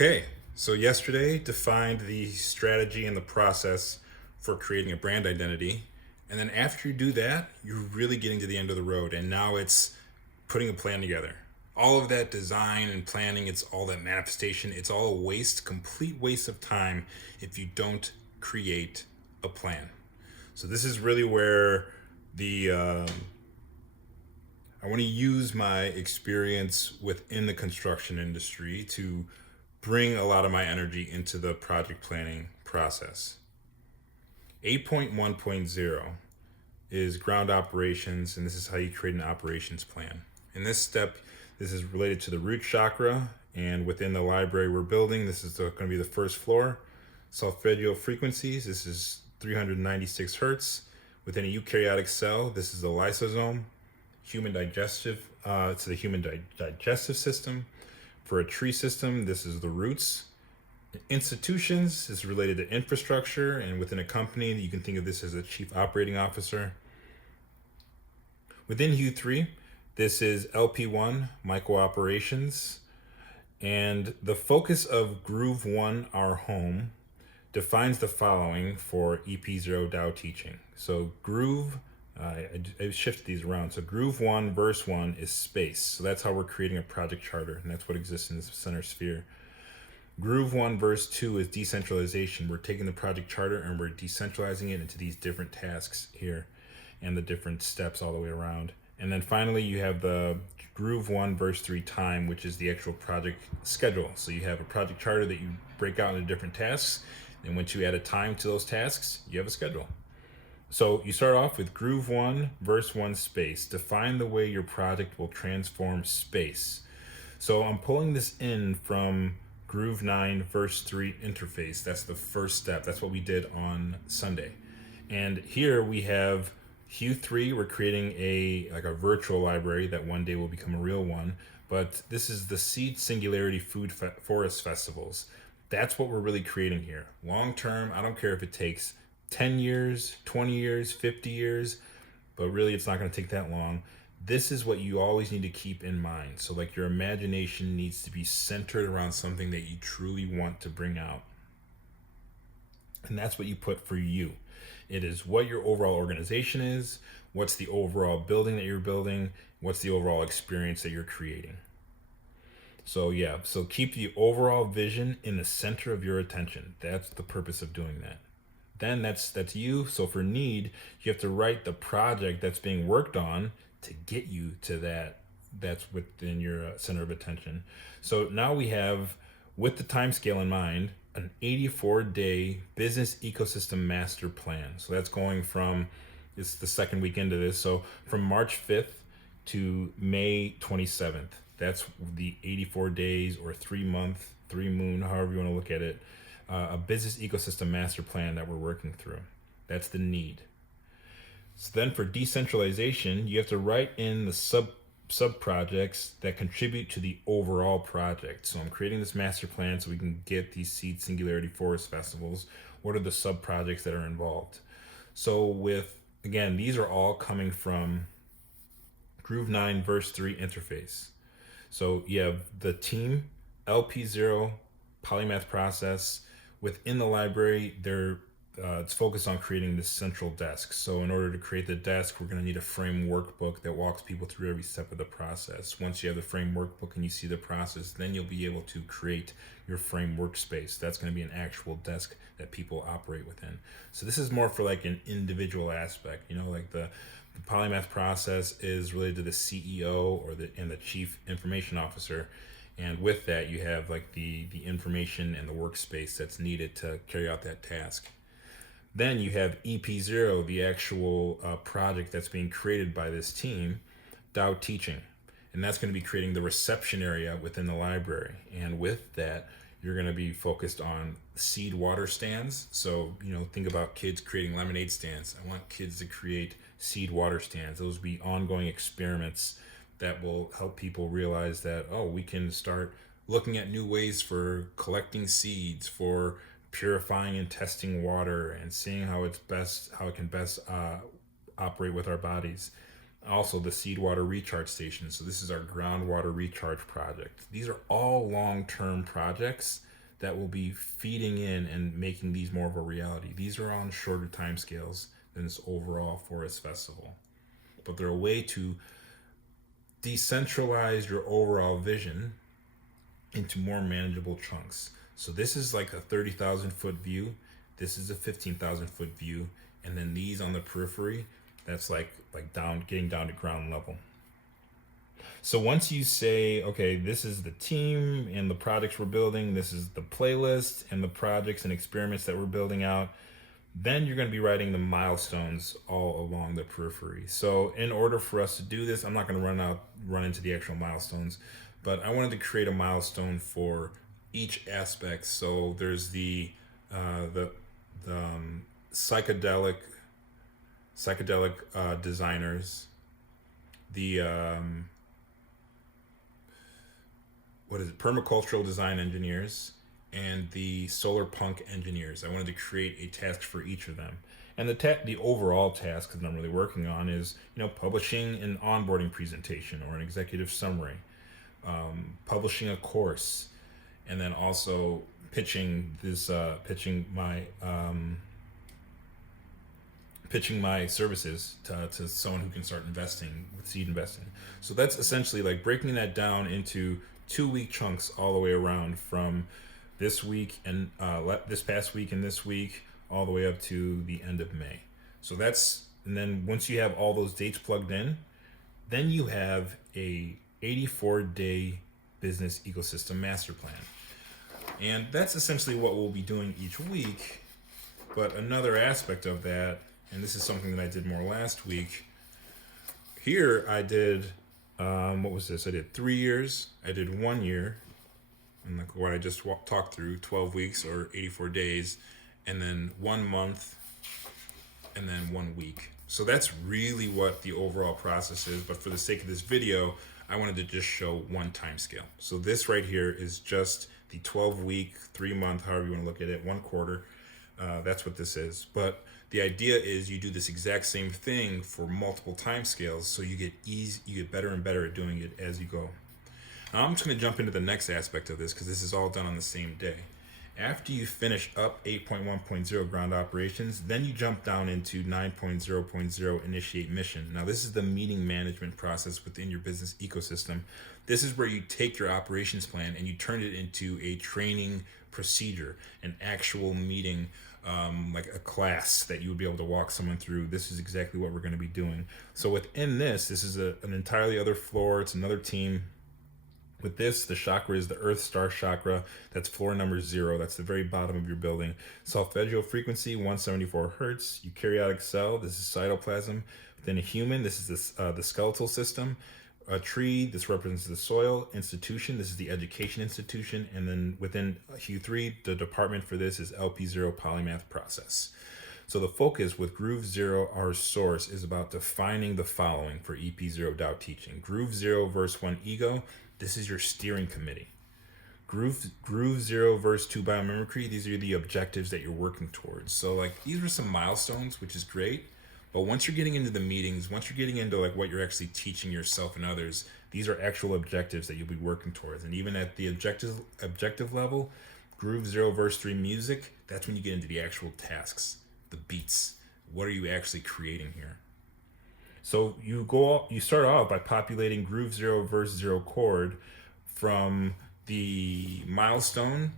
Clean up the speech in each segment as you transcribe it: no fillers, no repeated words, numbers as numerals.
Okay, so yesterday defined the strategy and the process for creating a brand identity. And then after you do that, you're really getting to the end of the road. And now it's putting a plan together. All of that design and planning, it's all that manifestation, it's all a waste, complete waste of time if you don't create a plan. So this is really where the I want to use my experience within the construction industry to bring a lot of my energy into the project planning process. 8.1.0 is ground operations, and this is how you create an operations plan. In this step, this is related to the root chakra, and within the library we're building, this is going to be the first floor. Solfeggio frequencies, this is 396 hertz. Within a eukaryotic cell, this is the lysosome. Human digestive, it's the human digestive system. For a tree system, this is the roots. Institutions is related to infrastructure, and within a company, you can think of this as a chief operating officer. Within Hue 3, this is LP1, micro operations. And the focus of Groove 1, our home, defines the following for EP0 Tao teaching. So Groove, I shifted these around. So Groove 1, verse 1 is space. So that's how we're creating a project charter, and that's what exists in the center sphere. Groove 1, verse 2 is decentralization. We're taking the project charter and we're decentralizing it into these different tasks here and the different steps all the way around. And then finally, you have the Groove 1, verse 3 time, which is the actual project schedule. So you have a project charter that you break out into different tasks. And once you add a time to those tasks, you have a schedule. So you start off with Groove 1, verse 1 space. Define the way your project will transform space. So I'm pulling this in from Groove 9, verse 3 interface. That's the first step. That's what we did on Sunday. And here we have Hue 3. We're creating a virtual library that one day will become a real one. But this is the Seed Singularity Forest Festivals. That's what we're really creating here. Long term, I don't care if it takes 10 years, 20 years, 50 years, but really it's not going to take that long. This is what you always need to keep in mind. So like your imagination needs to be centered around something that you truly want to bring out. And that's what you put for you. It is what your overall organization is, what's the overall building that you're building, what's the overall experience that you're creating. So keep the overall vision in the center of your attention. That's the purpose of doing that. Then that's you. So for need, you have to write the project that's being worked on to get you to that's within your center of attention. So now we have, with the time scale in mind, an 84-day business ecosystem master plan. So that's going from, it's the second week into this, so from March 5th to May 27th. That's the 84 days or 3 month, 3 moon, however you want to look at it. A business ecosystem master plan that we're working through. That's the need. So then for decentralization, you have to write in the sub projects that contribute to the overall project. So I'm creating this master plan so we can get these Seed Singularity Forest Festivals. What are the sub projects that are involved? So again, these are all coming from Groove 9 verse 3 interface. So you have the team, LP0, polymath process. Within the library, it's focused on creating this central desk. So in order to create the desk, we're going to need a frame workbook that walks people through every step of the process. Once you have the frame workbook and you see the process, then you'll be able to create your frame workspace. That's going to be an actual desk that people operate within. So this is more for like an individual aspect, like the polymath process is related to the CEO and the chief information officer. And with that, you have like the information and the workspace that's needed to carry out that task. Then you have EP0, the actual project that's being created by this team, Tao Teaching. And that's going to be creating the reception area within the library. And with that, you're going to be focused on seed water stands. So, think about kids creating lemonade stands. I want kids to create seed water stands. Those will be ongoing experiments that will help people realize that, we can start looking at new ways for collecting seeds, for purifying and testing water, and seeing how it can best operate with our bodies. Also, the seed water recharge station. So this is our groundwater recharge project. These are all long-term projects that will be feeding in and making these more of a reality. These are on shorter time scales than this overall forest festival, but they're a way to decentralize your overall vision into more manageable chunks. So this is like a 30,000 foot view. This is a 15,000 foot view, and then these on the periphery, that's like down, getting down to ground level. So once you say, okay, this is the team and the projects we're building, this is the playlist and the projects and experiments that we're building out, then you're going to be writing the milestones all along the periphery. So in order for us to do this, I'm not going to run into the actual milestones, but I wanted to create a milestone for each aspect. So there's the psychedelic designers, the what is it, permacultural design engineers, and the solar punk engineers. I wanted to create a task for each of them. And the overall task that I'm really working on is, publishing an onboarding presentation or an executive summary, publishing a course, and then also pitching my services to someone who can start investing with seed investing. So that's essentially like breaking that down into 2 week chunks all the way around, from this week and this past week and this week all the way up to the end of May. So and then once you have all those dates plugged in, then you have a 84-day business ecosystem master plan. And that's essentially what we'll be doing each week. But another aspect of that, and this is something that I did more last week, here I did, what was this? I did 3 years, I did 1 year, and like what I just talked through, 12 weeks or 84 days, and then 1 month, and then 1 week. So that's really what the overall process is. But for the sake of this video, I wanted to just show one time scale. So this right here is just the 12-week, 3-month, however you want to look at it, 1 quarter. That's what this is. But the idea is you do this exact same thing for multiple time scales, so you get better and better at doing it as you go. Now I'm just going to jump into the next aspect of this, because this is all done on the same day. After you finish up 8.1.0 ground operations, then you jump down into 9.0.0 initiate mission. Now this is the meeting management process within your business ecosystem. This is where you take your operations plan and you turn it into a training procedure, an actual meeting, like a class that you would be able to walk someone through. This is exactly what we're going to be doing. So within this is an entirely other floor. It's another team. With this, the chakra is the Earth Star chakra. That's floor number 0. That's the very bottom of your building. Solfeggio frequency, 174 hertz. Eukaryotic cell, this is cytoplasm. Within a human, this is the skeletal system. A tree, this represents the soil. Institution, this is the education institution. And then within Q3, the department for this is LP0 polymath process. So the focus with Groove 0, our source, is about defining the following for EP0 Tao teaching. Groove 0, verse 1, ego. This is your steering committee. Groove 0, verse 2, biomimicry. These are the objectives that you're working towards. So like these are some milestones, which is great. But once you're getting into the meetings, once you're getting into like what you're actually teaching yourself and others, these are actual objectives that you'll be working towards. And even at the objective level, Groove 0, verse 3, music, that's when you get into the actual tasks, the beats. What are you actually creating here? So you start off by populating Groove 0, verse 0 chord from the milestone,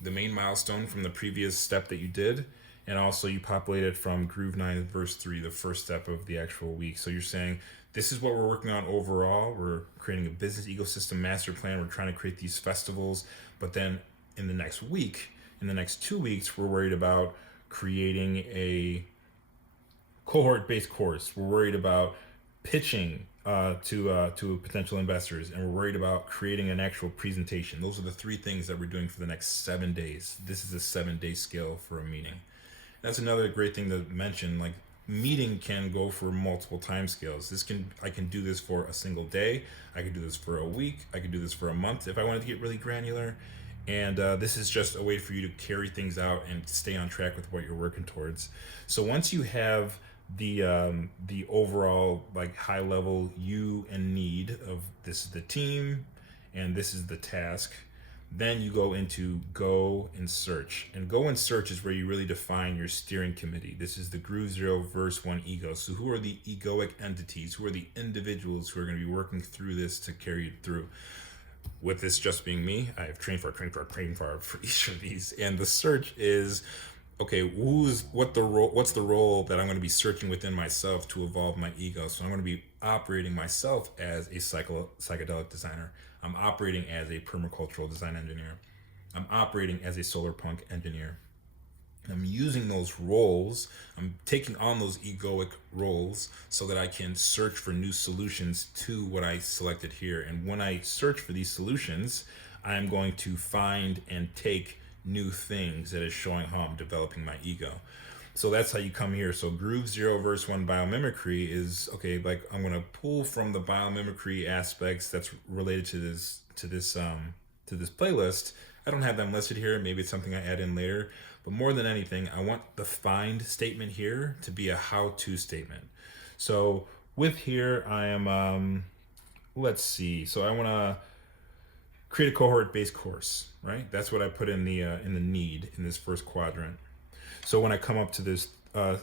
the main milestone from the previous step that you did, and also you populate it from Groove 9, verse 3, the first step of the actual week. So you're saying, this is what we're working on overall. We're creating a business ecosystem master plan. We're trying to create these festivals. But then in the next week, in the next 2 weeks, we're worried about creating a cohort-based course. We're worried about pitching to potential investors, and we're worried about creating an actual presentation. Those are the 3 things that we're doing for the next 7 days. This is a 7-day scale for a meeting. That's another great thing to mention. Like, meeting can go for multiple time scales. I can do this for a single day. I can do this for a week. I can do this for a month if I wanted to get really granular. And this is just a way for you to carry things out and stay on track with what you're working towards. So once you have the overall like high level you and need of this is the team and this is the task, Then you go into go and search. And go and search is where you really define your steering committee. This is the Groove Zero Verse 1 ego. So who are the egoic entities? Who are the individuals who are going to be working through this to carry it through? With this just being me, I have trained for each of these. And the search is, okay, what's the role that I'm going to be searching within myself to evolve my ego? So I'm going to be operating myself as a psychedelic designer. I'm operating as a permacultural design engineer. I'm operating as a solar punk engineer. I'm using those roles, I'm taking on those egoic roles so that I can search for new solutions to what I selected here. And when I search for these solutions, I'm going to find and take new things that is showing how I'm developing my ego. So that's how you come here. So Groove Zero Verse 1 biomimicry is, okay, like I'm going to pull from the biomimicry aspects that's related to this playlist. I don't have them listed here. Maybe it's something I add in later. But more than anything, I want the find statement here to be a how-to statement. So with here, I am, let's see. So I want to create a cohort-based course, right? That's what I put in the need in this first quadrant. So when I come up to this third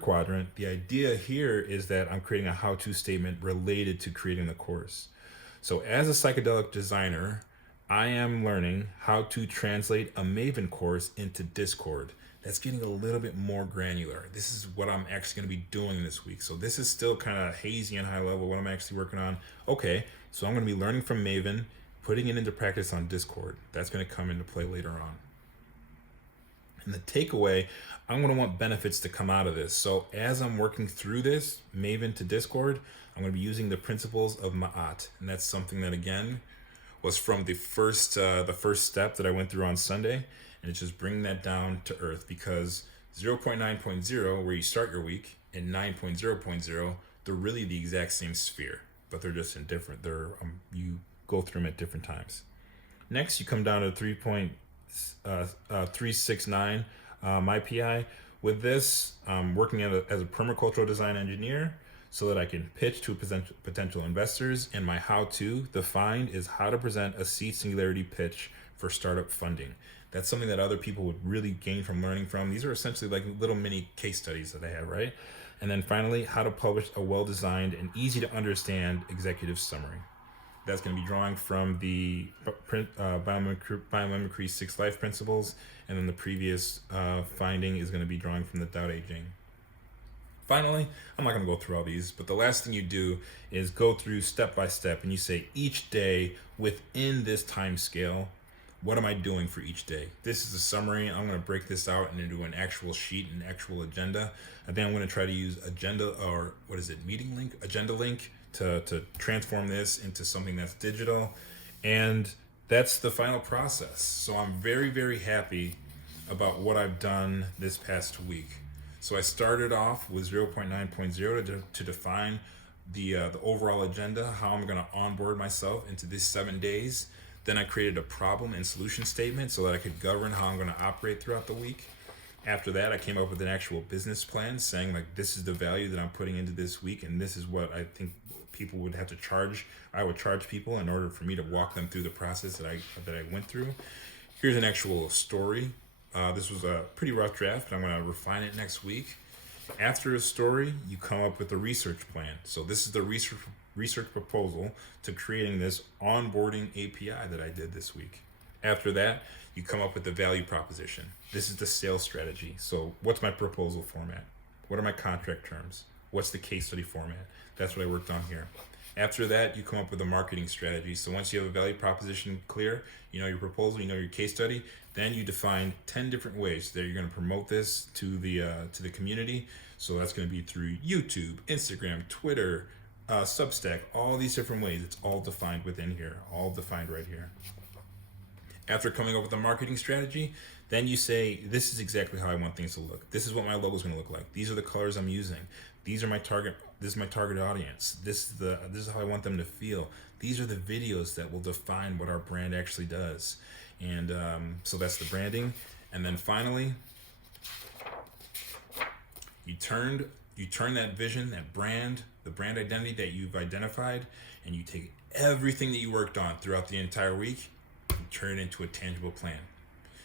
quadrant, the idea here is that I'm creating a how-to statement related to creating the course. So as a psychedelic designer, I am learning how to translate a Maven course into Discord. That's getting a little bit more granular. This is what I'm actually going to be doing this week. So this is still kind of hazy and high level, what I'm actually working on. Okay, so I'm going to be learning from Maven, putting it into practice on Discord. That's going to come into play later on. And the takeaway, I'm going to want benefits to come out of this. So as I'm working through this, Maven to Discord, I'm going to be using the principles of Ma'at. And that's something that, again, was from the first step that I went through on Sunday, and it's just bringing that down to earth, because 0.9.0, where you start your week, and 9.0.0, they're really the exact same sphere, but they're just in different. You go through them at different times. Next, you come down to 3.369 my PI. With this, I'm working as a permacultural design engineer, so that I can pitch to potential investors. And my how-to defined is how to present a seed singularity pitch for startup funding. That's something that other people would really gain from learning from. These are essentially like little mini case studies that I have, right? And then finally, how to publish a well-designed and easy to understand executive summary. That's going to be drawing from the biomimicry 6 life principles, and then the previous finding is going to be drawing from the Tao Te Ching. Finally, I'm not going to go through all these, but the last thing you do is go through step by step, and you say each day within this time scale, what am I doing for each day? This is a summary. I'm going to break this out into an actual sheet, an actual agenda. And then I'm going to try to use agenda, or what is it, agenda link to transform this into something that's digital. And that's the final process. So I'm very, very happy about what I've done this past week. So I started off with 0.9.0 to define the overall agenda, how I'm going to onboard myself into these 7 days. Then I created a problem and solution statement so that I could govern how I'm going to operate throughout the week. After that, I came up with an actual business plan saying, like, this is the value that I'm putting into this week, and this is what I think people would have to charge. I would charge people in order for me to walk them through the process that I went through. Here's an actual story. This was a pretty rough draft, but I'm going to refine it next week. After a story, you come up with a research plan. So this is the research proposal to creating this onboarding API that I did this week. After that, you come up with the value proposition. This is the sales strategy. So what's my proposal format? What are my contract terms? What's the case study format? That's what I worked on here. After that, you come up with a marketing strategy. So once you have a value proposition clear, you know your proposal, you know your case study, then you define 10 different ways that you're going to promote this to the community. So that's going to be through YouTube, Instagram, Twitter, Substack, all these different ways. It's all defined within here, all defined right here. After coming up with a marketing strategy, then you say, this is exactly how I want things to look. This is what my logo is going to look like. These are the colors I'm using. These are my target. This is my target audience. This is how I want them to feel. These are the videos that will define what our brand actually does. And so that's the branding. And then finally, you turn that vision, that brand, the brand identity that you've identified, and you take everything that you worked on throughout the entire week, and turn it into a tangible plan.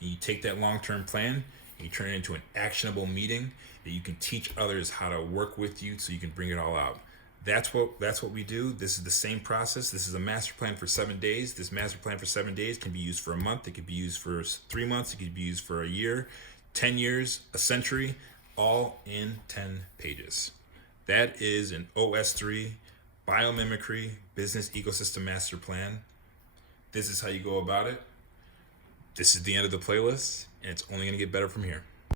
And you take that long-term plan and you turn it into an actionable meeting that you can teach others how to work with you so you can bring it all out. That's what we do. This is the same process. This is a master plan for 7 days. This master plan for 7 days can be used for a month. It could be used for 3 months. It could be used for a year, 10 years, a century, all in 10 pages. That is an OS3 biomimicry business ecosystem master plan. This is how you go about it. This is the end of the playlist, and it's only going to get better from here.